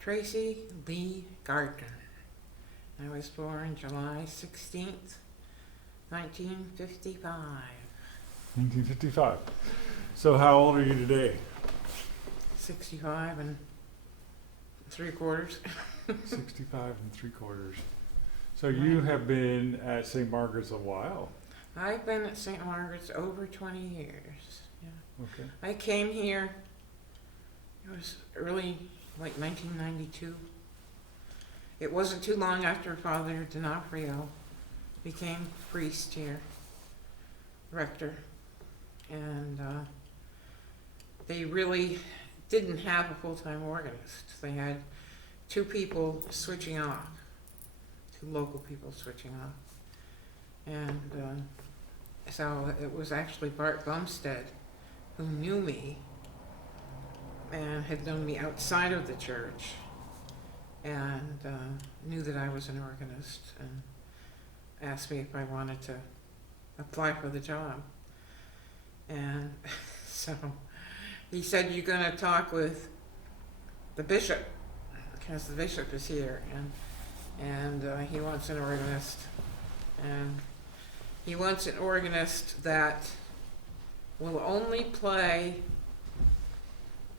Tracy Lee Gardner. I was born July 16th, 1955. 1955. So how old are you today? 65 and 3/4. 65 3/4. So you have been at St. Margaret's a while. I've been at St. Margaret's over 20 years. Yeah. Okay. I came here, it was early, like 1992. It wasn't too long after Father D'Onofrio became priest here, rector. And they really didn't have a full-time organist. They had two people switching off, two local people switching off. And so it was actually Bart Bumstead who knew me and had known me outside of the church and knew that I was an organist and asked me if I wanted to apply for the job. And so he said, "You're going to talk with the bishop because the bishop is here and he wants an organist. And he wants an organist that will only play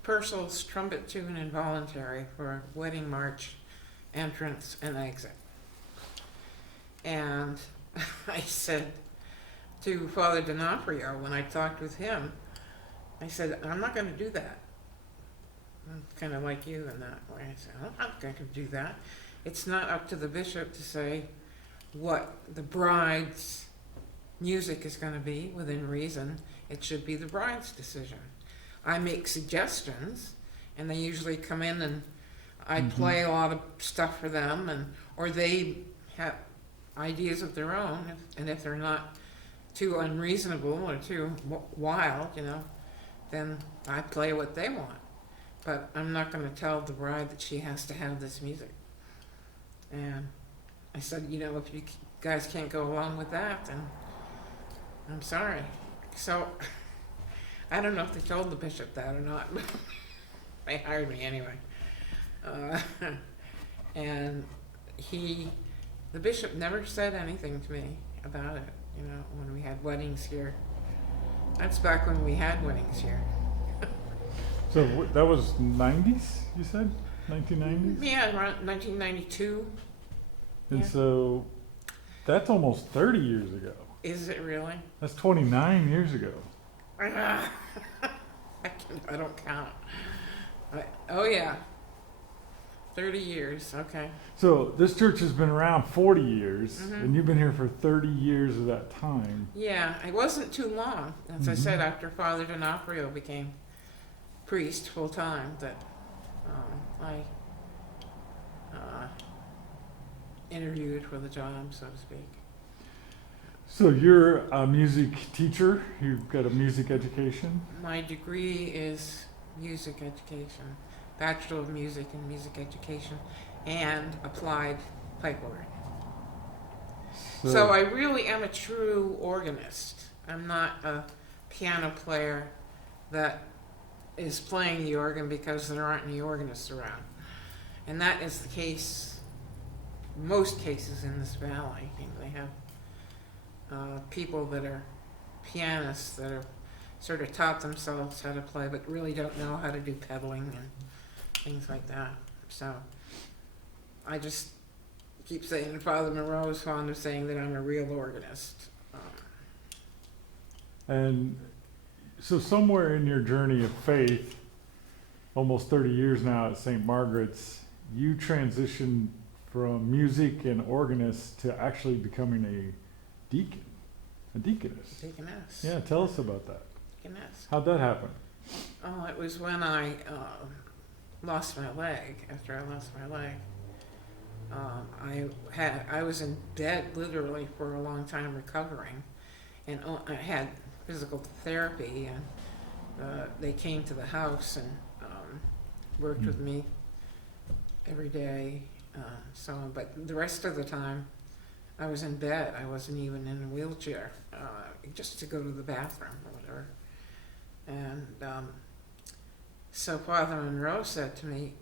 Purcell's trumpet tune and voluntary for wedding march, entrance, and exit." And I said to Father D'Onofrio, when I talked with him, I said, "I'm not going to do that." I'm kind of like you in that way. I said, "I'm not going to do that. It's not up to the bishop to say what the bride's music is going to be within reason. It should be the bride's decision. I make suggestions, and they usually come in and I play a lot of stuff for them, or they have ideas of their own, and if they're not too unreasonable or too wild, then I play what they want. But I'm not going to tell the bride that she has to have this music." And I said, "If you guys can't go along with that, then I'm sorry." So I don't know if they told the bishop that or not, but they hired me anyway. And the bishop never said anything to me about it, when we had weddings here. That's back when we had weddings here. So that was 90s, you said? 1990s? Yeah, around 1992. And Yeah. so that's almost 30 years ago. Is it really? That's 29 years ago. I don't count. Oh yeah, 30 years. Okay. So this church has been around 40 years, Mhm. and you've been here for 30 years of that time. Yeah, it wasn't too long, as I said, after Father D'Onofrio became priest full time, that I interviewed for the job, so to speak. So you're a music teacher. You've got a music education. My degree is music education, Bachelor of Music in Music Education, and applied pipe organ. So I really am a true organist. I'm not a piano player that is playing the organ because there aren't any organists around. And that is the case, most cases in this valley. They have people that are pianists that are sort of taught themselves how to play but really don't know how to do pedaling and things like that. So I just keep saying Father Moreau is fond of saying that I'm a real organist. And so somewhere in your journey of faith, almost 30 years now at St. Margaret's, you transitioned from music and organist to actually becoming a deacon, a deaconess. Deaconess. Yeah, tell us about that. Deaconess. How'd that happen? Oh, it was when I lost my leg. After I lost my leg, I was in bed literally for a long time recovering, and I had physical therapy, and they came to the house and worked with me every day. But the rest of the time, I was in bed. I wasn't even in a wheelchair, just to go to the bathroom or whatever. And so Father Monroe said to me,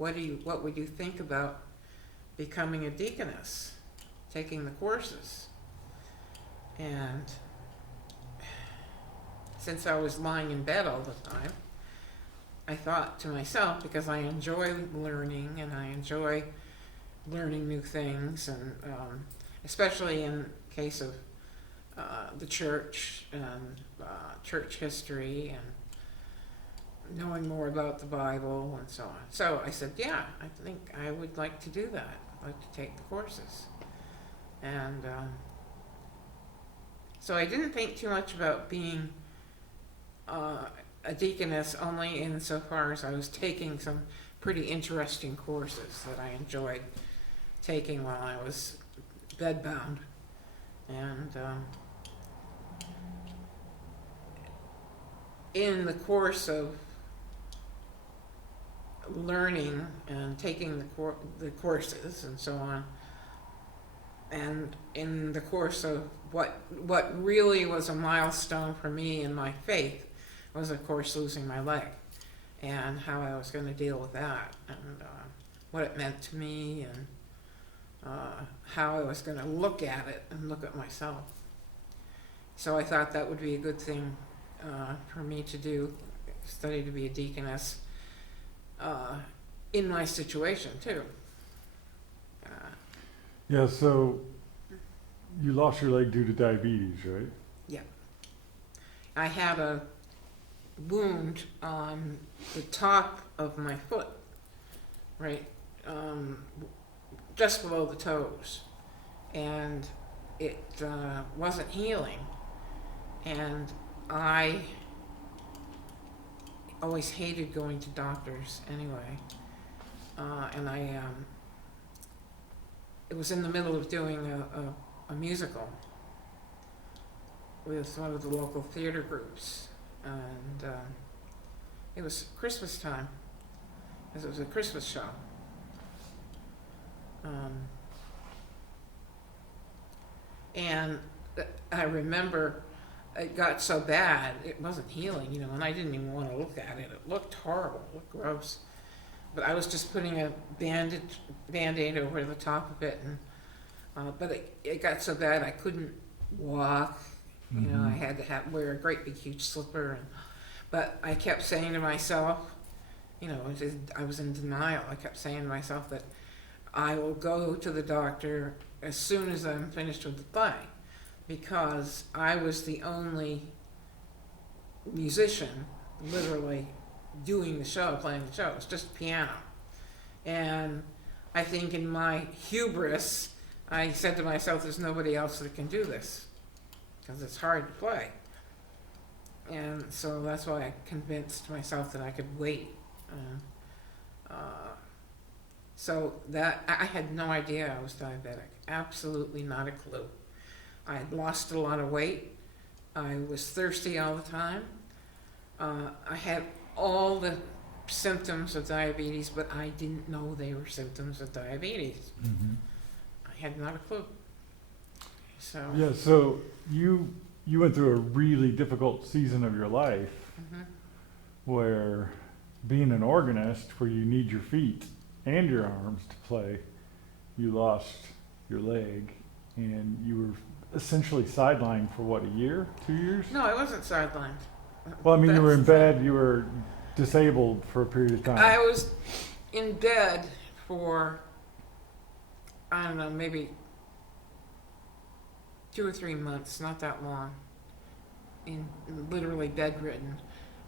what would you think about becoming a deaconess, taking the courses? And since I was lying in bed all the time, I thought to myself, because I enjoy learning and I enjoy learning new things, and especially in case of the church and church history and knowing more about the Bible and so on. So I said, yeah, I think I would like to do that. I'd like to take the courses. And so I didn't think too much about being a deaconess, only insofar as I was taking some pretty interesting courses that I enjoyed taking while I was bedbound. And in the course of learning and taking the courses and so on, and in the course of what really was a milestone for me in my faith was, of course, losing my leg, and how I was going to deal with that, and what it meant to me, and how I was going to look at it and look at myself. So I thought that would be a good thing for me to do, study to be a deaconess in my situation too. Yeah, so you lost your leg due to diabetes, right? Yeah. I had a wound on the top of my foot, right, just below the toes, and it wasn't healing, and I always hated going to doctors anyway, and it was in the middle of doing a musical with one of the local theater groups, and it was Christmas time, because it was a Christmas show. And I remember it got so bad, it wasn't healing, and I didn't even want to look at it. It looked horrible, it looked gross. But I was just putting a Band-Aid over the top of it, and but it got so bad I couldn't walk. Mm-hmm. I had to wear a great big huge slipper, but I kept saying to myself, I was in denial. I kept saying to myself that I will go to the doctor as soon as I'm finished with the play, because I was the only musician literally doing the show, playing the show. It was just piano. And I think in my hubris, I said to myself, there's nobody else that can do this, because it's hard to play. And so that's why I convinced myself that I could wait. So that I had no idea I was diabetic. Absolutely not a clue. I had lost a lot of weight. I was thirsty all the time. I had all the symptoms of diabetes, but I didn't know they were symptoms of diabetes. Mm-hmm. I had not a clue. So Yeah, so you went through a really difficult season of your life, mm-hmm. where being an organist, where you need your feet and your arms to play, you lost your leg, and you were essentially sidelined for what, a year, 2 years? No, I wasn't sidelined. Well, I mean, you were in That's- bed, you were disabled for a period of time. I was in bed for, I don't know, maybe 2 or 3 months, not that long, in literally bedridden.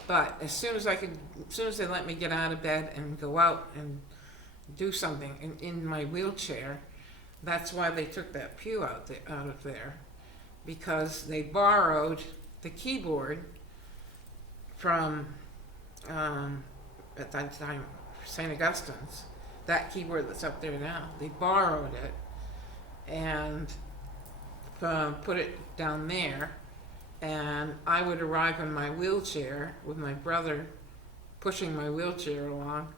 But as soon as they let me get out of bed and go out and do something in my wheelchair, that's why they took that pew out of there, because they borrowed the keyboard from, at that time, St. Augustine's, that keyboard that's up there now. They borrowed it and put it down there, and I would arrive in my wheelchair with my brother pushing my wheelchair along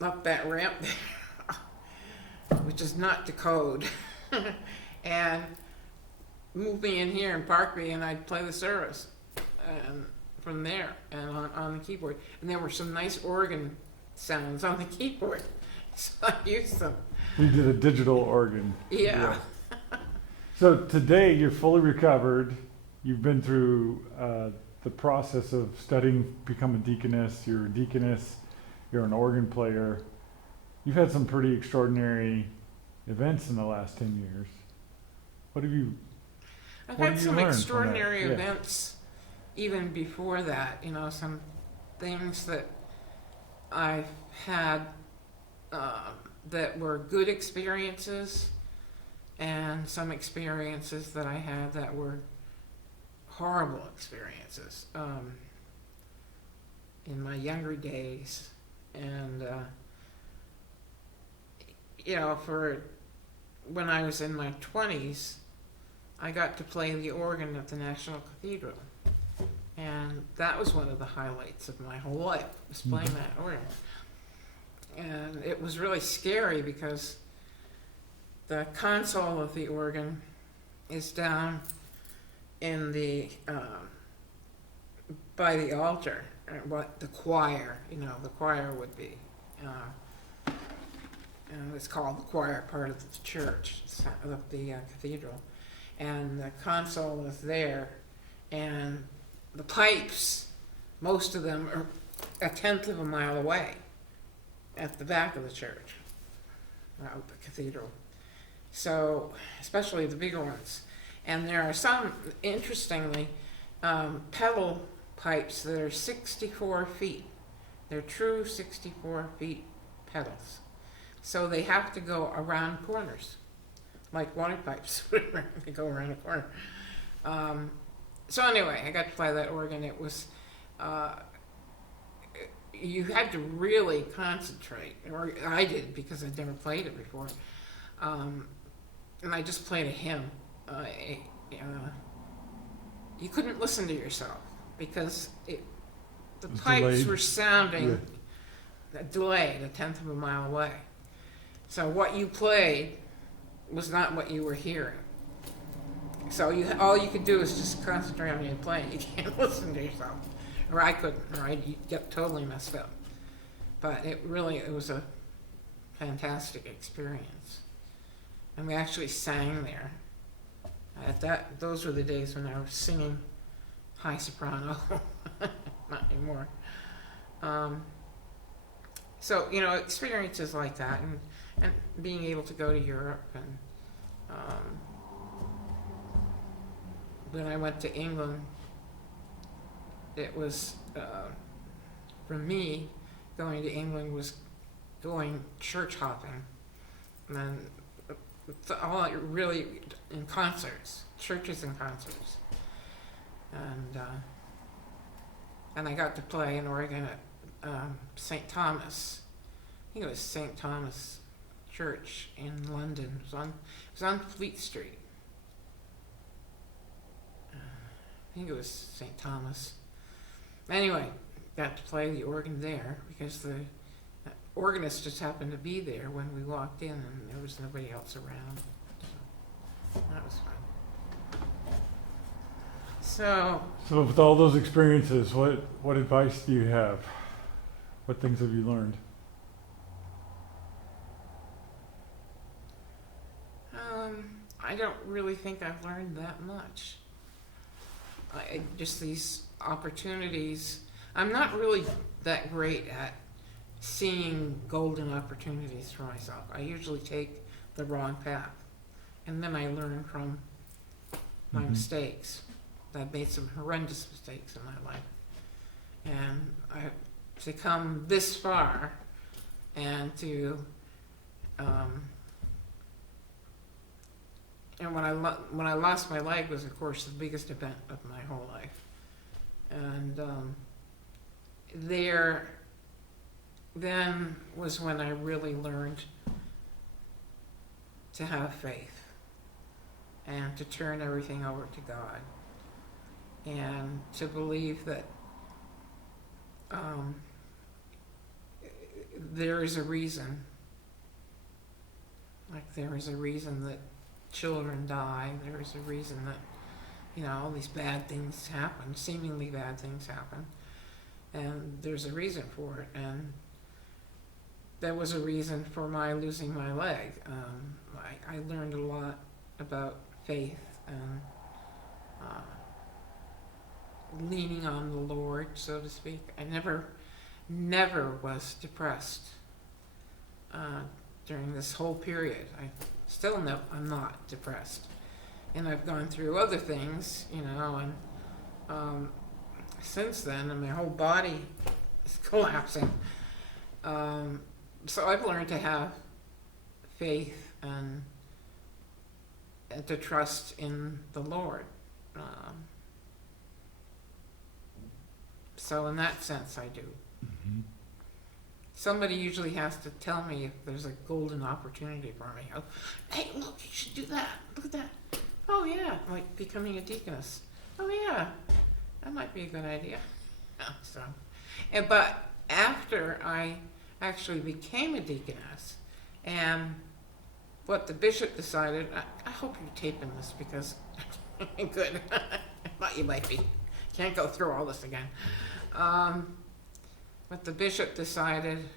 up that ramp there, which is not the code, and move me in here and park me, and I'd play the service, and from there, and on the keyboard. And there were some nice organ sounds on the keyboard, so I use them. You did a digital organ. Yeah. So today you're fully recovered. You've been through the process of studying, become a deaconess. You're a deaconess. You're an organ player. You've had some pretty extraordinary events in the last 10 years. What have you? I've What had have you some learned from extraordinary that? Yeah. events even before that, some things that I've had that were good experiences, and some experiences that I had that were horrible experiences in my younger days. And, for when I was in my 20s, I got to play the organ at the National Cathedral. And that was one of the highlights of my whole life, was playing that organ. And it was really scary because the console of the organ is down in the, by the altar, what the choir, the choir would be. It's called the choir part of the church, of the cathedral. And the console is there, and the pipes, most of them are a tenth of a mile away at the back of the church, the cathedral. So, especially the bigger ones. And there are some, interestingly, pedal pipes that are 64 feet. They're true 64 feet pedals. So they have to go around corners, like water pipes. They go around a corner. So anyway, I got to play that organ. It was, you had to really concentrate, or I did because I'd never played it before. And I just played a hymn. You couldn't listen to yourself because the pipes delayed. were sounding delayed, a tenth of a mile away. So what you played was not what you were hearing. So all you could do is just concentrate on your playing. You can't listen to yourself. Or I couldn't, or I'd get totally messed up. But it was a fantastic experience. And we actually sang there. Those were the days when I was singing high soprano. Not anymore. So, experiences like that, and being able to go to Europe, and when I went to England, it was, for me, going to England was going church hopping, and all really in concerts, churches and concerts, and I got to play an organ at St. Thomas. I think it was St. Thomas Church in London. It was on Fleet Street. I think it was St. Thomas. Anyway, got to play the organ there because the organist just happened to be there when we walked in, and there was nobody else around. So that was fun. So with all those experiences, what advice do you have? What things have you learned? I don't really think I've learned that much. Just these opportunities. I'm not really that great at seeing golden opportunities for myself. I usually take the wrong path, and then I learn from my mistakes. I've made some horrendous mistakes in my life, and to come this far, and to and when I lost my leg was, of course, the biggest event of my whole life, and there then was when I really learned to have faith and to turn everything over to God, and to believe that there is a reason. Like, there is a reason that children die. There is a reason that, all these bad things happen, seemingly bad things happen. And there's a reason for it. And there was a reason for my losing my leg. I learned a lot about faith and leaning on the Lord, so to speak. I never was depressed during this whole period. I'm not depressed. And I've gone through other things, and since then, and my whole body is collapsing. So I've learned to have faith and to trust in the Lord. So in that sense, I do. Mm-hmm. Somebody usually has to tell me if there's a golden opportunity for me. Oh, hey, look, you should do that. Look at that. Oh, yeah, like becoming a deaconess. Oh, yeah, that might be a good idea. But after I actually became a deaconess, and what the bishop decided, I hope you're taping this because, good, but you might be. Can't go through all this again. What the bishop decided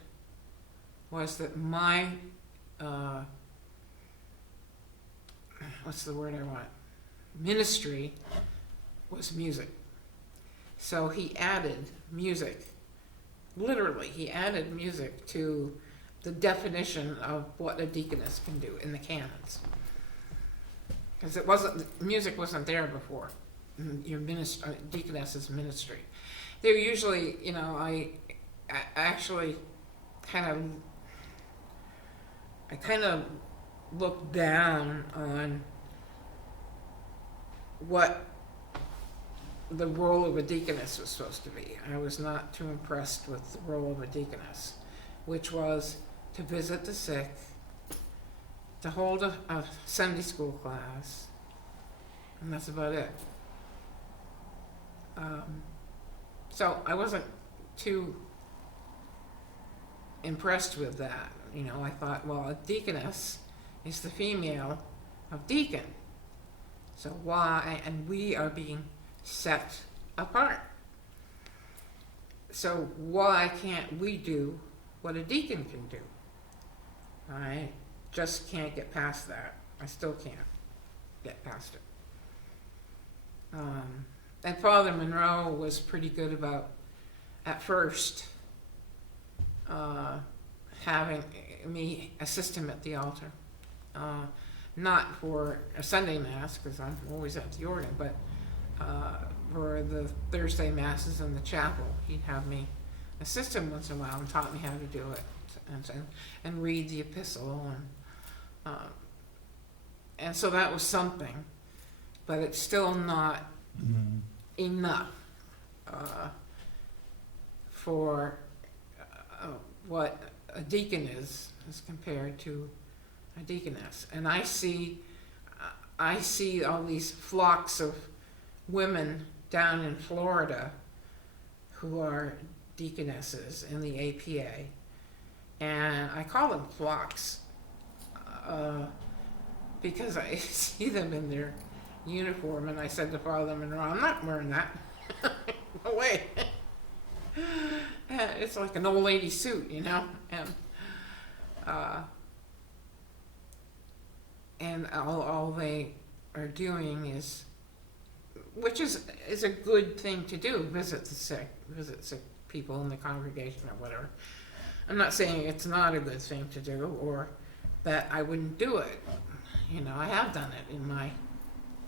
was that my, what's the word I want? Ministry was music. So he added music. Literally, he added music to the definition of what a deaconess can do in the canons. Because music wasn't there before. Your deaconess's ministry. They're usually, I actually kind of look down on what the role of a deaconess was supposed to be. I was not too impressed with the role of a deaconess, which was to visit the sick, to hold a Sunday school class, and that's about it. So I wasn't too impressed with that. I thought, well, a deaconess is the female of deacon. So why, and we are being set apart. So why can't we do what a deacon can do? I just can't get past that. I still can't get past it. And Father Monroe was pretty good about, at first, having me assist him at the altar. Not for a Sunday Mass, because I'm always at the organ, but for the Thursday Masses in the chapel, he'd have me assist him once in a while and taught me how to do it and read the epistle. And so that was something, but it's still not enough for what a deacon is as compared to a deaconess. And I see all these flocks of women down in Florida who are deaconesses in the APA, and I call them flocks because I see them in their uniform, and I said to Father Monroe, I'm not wearing that. No way. It's like an old lady suit, and all they are doing is, which is a good thing to do, visit sick people in the congregation or whatever. I'm not saying it's not a good thing to do or that I wouldn't do it. I have done it in my,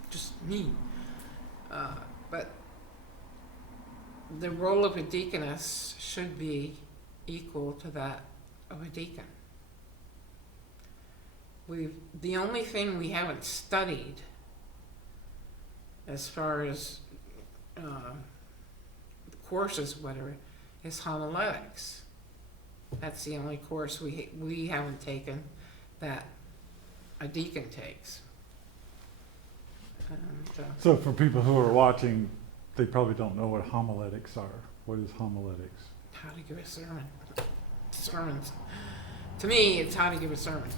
just me. But the role of a deaconess should be equal to that of a deacon. The only thing we haven't studied as far as courses, whatever, is homiletics. That's the only course we haven't taken that a deacon takes. So for people who are watching, they probably don't know what homiletics are. What is homiletics? How to give a sermon. Sermons. To me, it's how to give a sermon.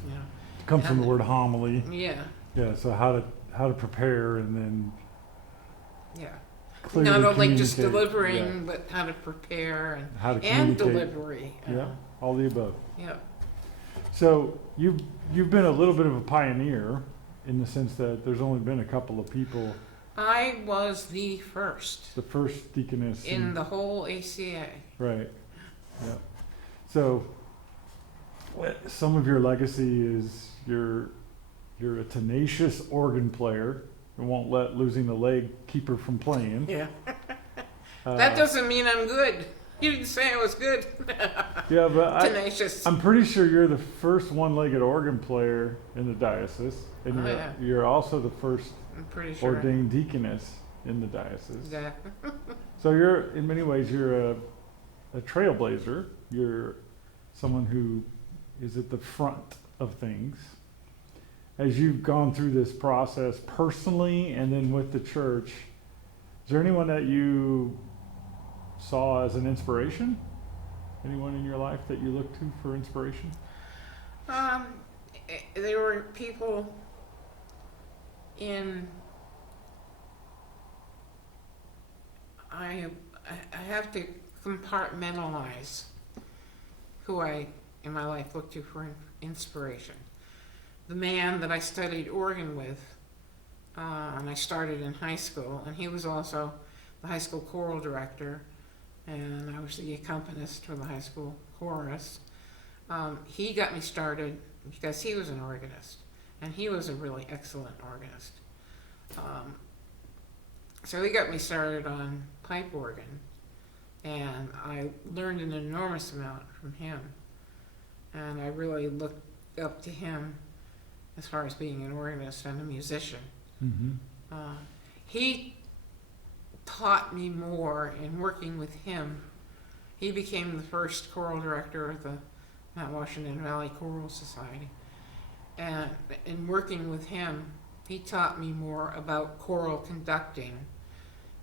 It comes from the word homily. Yeah. Yeah. So how to prepare and then. Yeah. clearly not only just communicate, delivering, but how to prepare how to and communicate. delivery. Yeah, all the above. Yeah. So you've been a little bit of a pioneer in the sense that there's only been a couple of people, I was the first the first deaconess in the whole ACA. right. Yeah. So some of your legacy is you're a tenacious organ player and won't let losing a leg keep her from playing. Yeah. That doesn't mean I'm good. You didn't say I was good. Yeah, but Tenacious. I'm pretty sure you're the first one-legged organ player in the diocese, and you're also the first I'm pretty sure. ordained deaconess in the diocese. Yeah. So you're, in many ways, you're a trailblazer. You're someone who is at the front of things. As you've gone through this process personally and then with the church, is there anyone that you saw as an inspiration? Anyone in your life that you look to for inspiration? There were people in. I have to compartmentalize who I in my life look to for inspiration. The man that I studied organ with, and I started in high school, and he was also the high school choral director, and I was the accompanist for the high school chorus. He got me started because he was an organist, and he was a really excellent organist. So he got me started on pipe organ, and I learned an enormous amount from him, and I really looked up to him as far as being an organist and a musician. Mm-hmm. He taught me more in working with him. He became the first choral director of the Mount Washington Valley Choral Society. And in working with him, he taught me more about choral conducting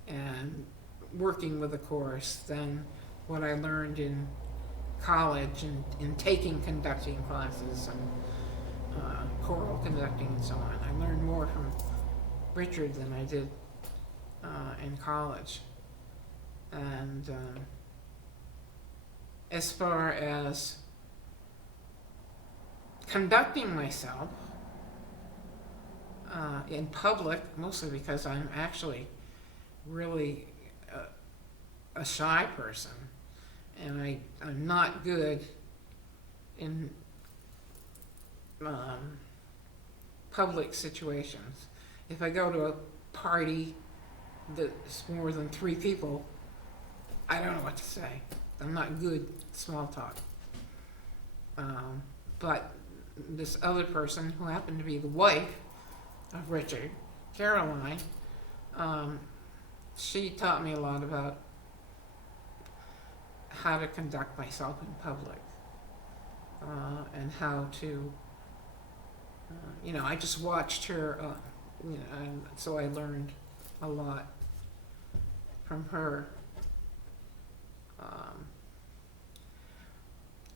and working with a chorus than what I learned in college and in taking conducting classes and choral conducting and so on. I learned more from Richard than I did in college. And as far as conducting myself in public, mostly because I'm actually really a shy person, and I'm not good in public situations. If I go to a party that's more than 3 people, I don't know what to say. I'm not good at small talk. But this other person, who happened to be the wife of Richard, Caroline, she taught me a lot about how to conduct myself in public, and how to, I just watched her, and so I learned a lot from her.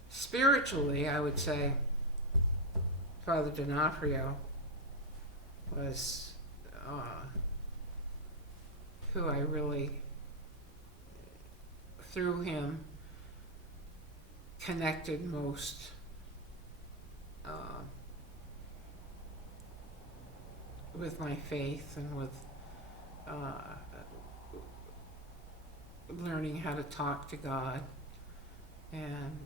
Spiritually, I would say Father D'Onofrio was who I really, through him, connected most with my faith and with learning how to talk to God and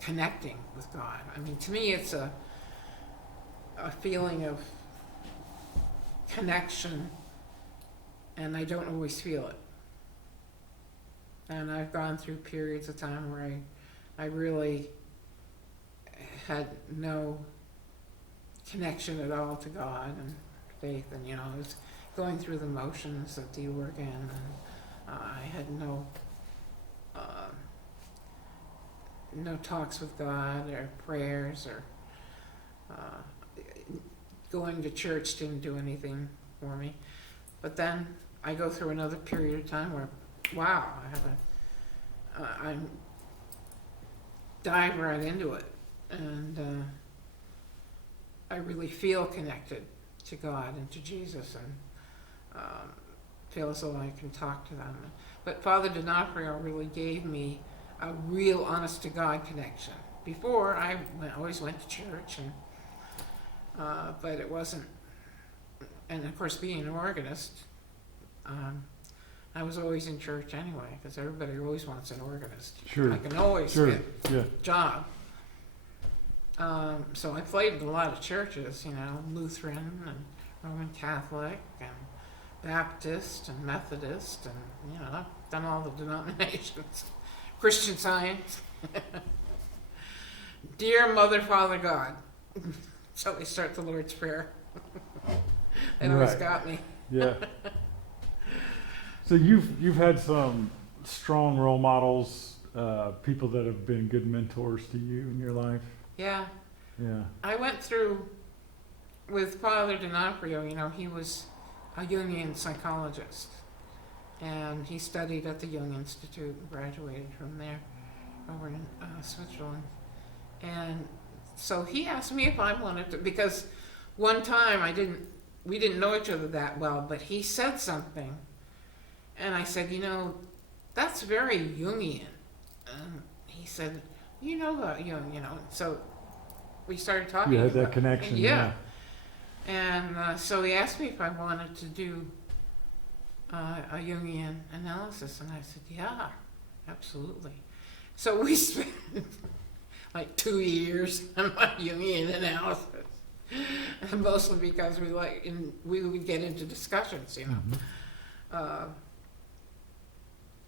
connecting with God. I mean, to me, it's a feeling of connection, and I don't always feel it. And I've gone through periods of time where I really had no connection at all to God and faith, and I was going through the motions of the organ, and I had no talks with God or prayers, or going to church didn't do anything for me. But then I go through another period of time where, wow, I dive right into it, and I really feel connected to God and to Jesus, and feel as though I can talk to them. But Father D'Onofrio really gave me a real honest-to-God connection. Before, always went to church, but it wasn't, and of course being an organist, I was always in church anyway, because everybody always wants an organist. Sure. I can always Sure. get Yeah. a job. So I played in a lot of churches, Lutheran and Roman Catholic and Baptist and Methodist, and I've done all the denominations. Christian Science. Dear Mother, Father, God. So we start the Lord's Prayer. It always Right. got me. Yeah. So you've had some strong role models, people that have been good mentors to you in your life. Yeah. Yeah. I went through with Father D'Onofrio, he was a Jungian psychologist. And he studied at the Jung Institute and graduated from there over in Switzerland. And so he asked me if I wanted to, because one time we didn't know each other that well, but he said something. And I said, that's very Jungian. And he said, about Jung, So we started talking. You had that about, connection. Yeah. And so he asked me if I wanted to do a Jungian analysis, and I said, yeah, absolutely. So we spent like 2 years on my Jungian analysis, and mostly because we would get into discussions, Mm-hmm.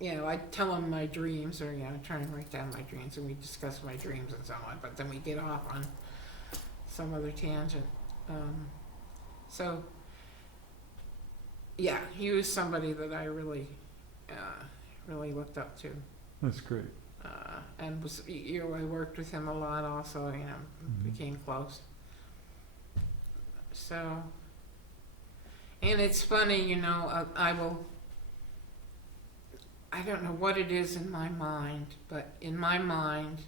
I'd tell him my dreams, or try and write down my dreams, and we'd discuss my dreams and so on, but then we'd get off on some other tangent. So yeah, he was somebody that I really looked up to. That's great. And I worked with him a lot also, Mm-hmm. became close. So, and it's funny, I don't know what it is in my mind, but in my mind,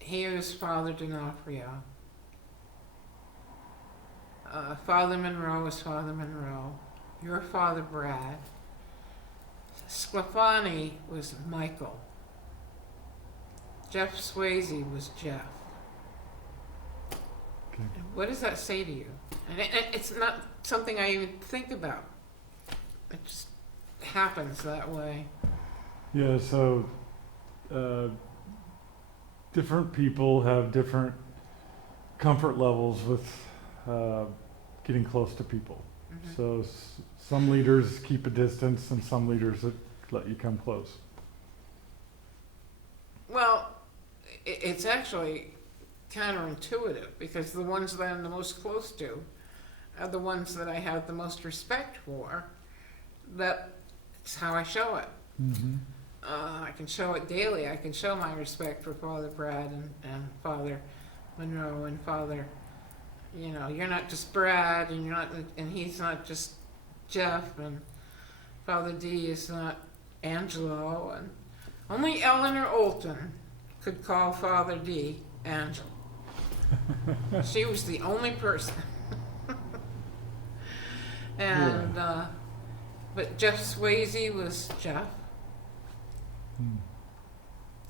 here's Father D'Onofrio. Father Monroe is Father Monroe. Your Father Brad. Sclafani was Michael. Jeff Swayze was Jeff. Okay. And what does that say to you? And it's not something I even think about. It just happens that way. Yeah. So different people have different comfort levels with getting close to people. Mhm. So some leaders keep a distance, and some leaders that let you come close. Well, it's actually counterintuitive, because the ones that I'm the most close to are the ones that I have the most respect for. That's how I show it. Mm-hmm. I can show it daily. I can show my respect for Father Brad and Father Monroe and Father. You're not just Brad, and he's not just Jeff, and Father D is not Angelo, and only Eleanor Olton could call Father D Angelo. She was the only person. And but Jeff Swayze was Jeff. Mm.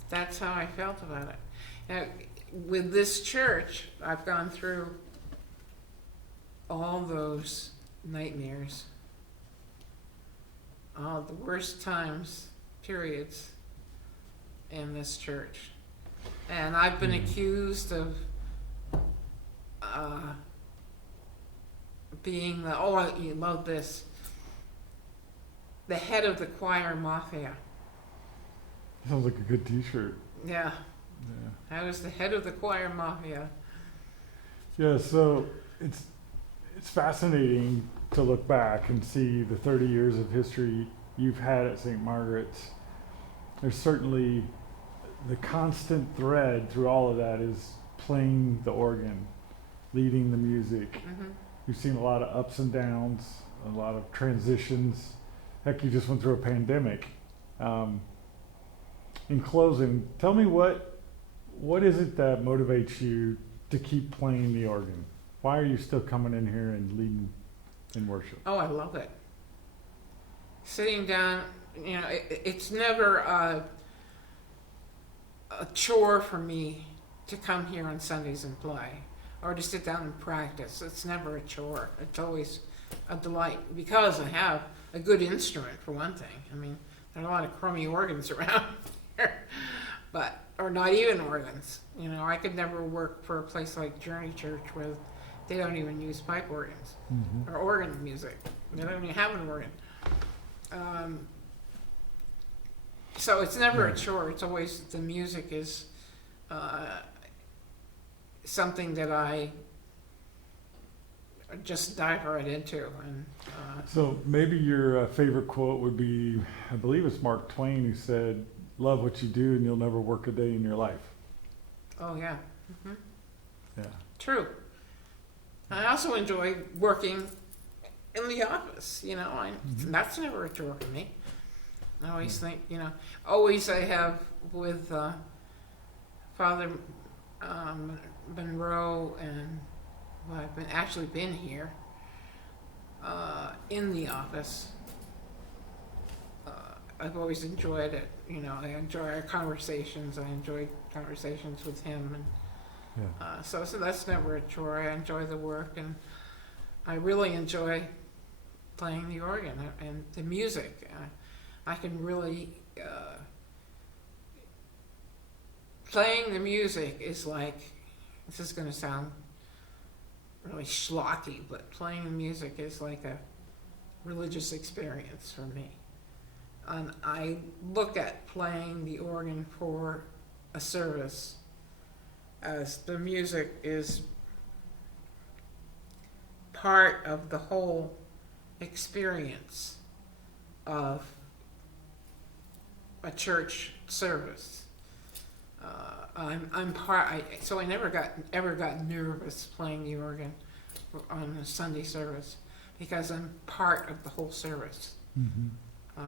That's how I felt about it. Now, with this church, I've gone through all those nightmares, all the worst times, periods in this church. And I've been accused of being you love this, the head of the choir mafia. Sounds like a good T-shirt. Yeah, Yeah. I was the head of the choir mafia. Yeah. So it's fascinating to look back and see the 30 years of history you've had at St. Margaret's. There's certainly the constant thread through all of that is playing the organ, leading the music. Mm-hmm. You've seen a lot of ups and downs, a lot of transitions. Heck, you just went through a pandemic. In closing, tell me what is it that motivates you to keep playing the organ? why are you still coming in here and leading in worship? Oh, I love it. Sitting down, you know, it's never a chore for me to come here on Sundays and play, or to sit down and practice. It's never a chore. It's always a delight, because I have a good instrument, for one thing. I mean, there are a lot of crummy organs around here, or not even organs. You know, I could never work for a place like Journey Church where they don't even use pipe organs or organ music. They don't even have an organ. So it's never a chore. It's always, the music is something that I just dive right into. And so maybe your favorite quote would be, I believe it's Mark Twain who said, "Love what you do and you'll never work a day in your life." oh yeah, Yeah. true. I also enjoy working in the office. You know, that's never a chore for me. I always think, you know, always I have with Father Monroe, and well, I've actually been here in the office. I've always enjoyed it. You know, I enjoy our conversations. I enjoy conversations with him, and so that's never a chore. I enjoy the work, and I really enjoy playing the organ and the music. I can really playing the music is like, this is going to sound really schlocky, but playing the music is like a religious experience for me. And I look at playing the organ for a service as the music is part of the whole experience of a church service. I'm part. So I never got nervous playing the organ on a Sunday service, because I'm part of the whole service.